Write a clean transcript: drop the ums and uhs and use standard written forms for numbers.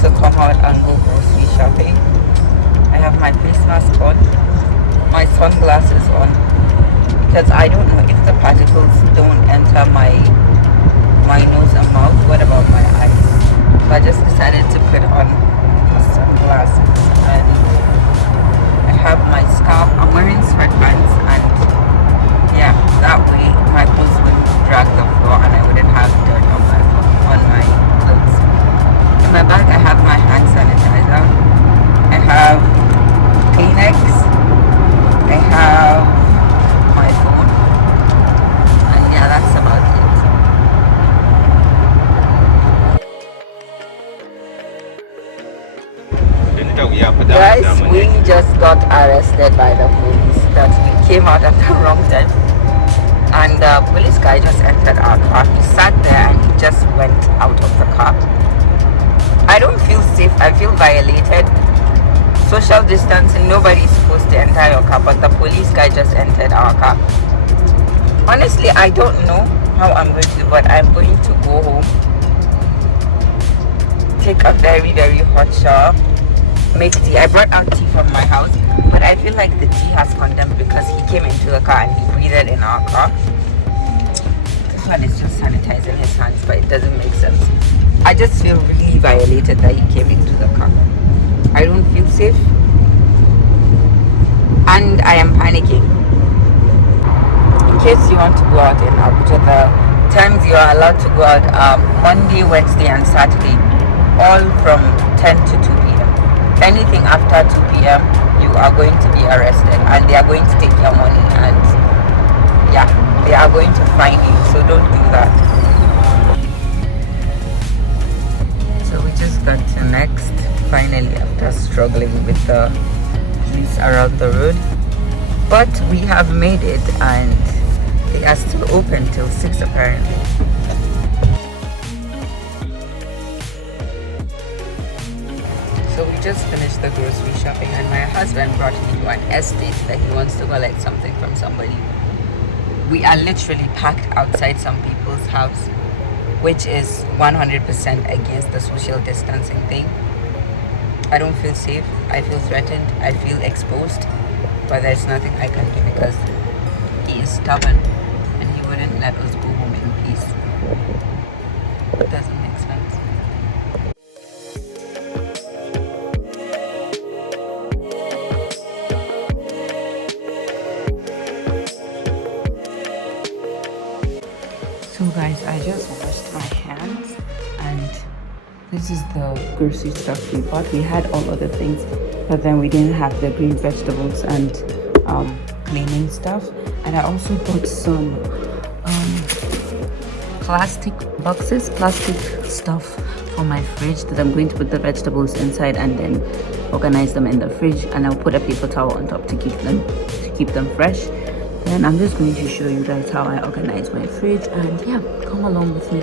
to come out and go grocery shopping. I have my face mask on, my sunglasses on, because I don't know if the particles don't enter my nose and mouth. What about my eyes? So I just decided to put on sunglasses, and I have my scarf. I'm wearing sweatpants, and yeah, that way my clothes wouldn't drag the floor and I wouldn't have dirt on my clothes. In my bag I have my hand sanitizer, I have Kleenex, I have my phone, and yeah, that's about it. Guys, we just got arrested by the police that we came out at the wrong time. And the police guy just entered our car. He sat there and he just went out of the car. I don't feel safe. I feel violated. Social distancing, nobody's supposed to enter your car, but the police guy just entered our car. Honestly, I don't know how I'm going to, but I'm going to go home, take a very, very hot shower, make tea. I brought out tea from my house, but I feel like the tea has condemned because he came into the car and he breathed in our car. This one is just sanitizing his hands, but it doesn't make sense. I just feel really violated that he came into the car. I don't feel safe, and I am panicking. In case you want to go out in Abuja, the times you are allowed to go out are Monday, Wednesday and Saturday, all from 10 to 2 p.m. Anything after 2 p.m. you are going to be arrested, and they are going to take your money, and yeah, they are going to fine you, so don't do that. So we just got to Next finally, after struggling with the police around the road, but we have made it, and they are still open till 6 apparently. So we just finished the grocery shopping, and my husband brought me to an estate that he wants to collect something from somebody. We are literally packed outside some people's house, which is 100% against the social distancing thing. I don't feel safe, I feel threatened, I feel exposed, but there's nothing I can do because he is stubborn and he wouldn't let us go home in peace. It doesn't make sense. So guys, I just washed my hands, and this is the grocery stuff we bought. We had all other things, but then we didn't have the green vegetables and cleaning stuff. And I also bought some plastic boxes, plastic stuff for my fridge that I'm going to put the vegetables inside and then organize them in the fridge, and I'll put a paper towel on top to keep them fresh. Then I'm just going to show you guys how I organize my fridge, and yeah, come along with me.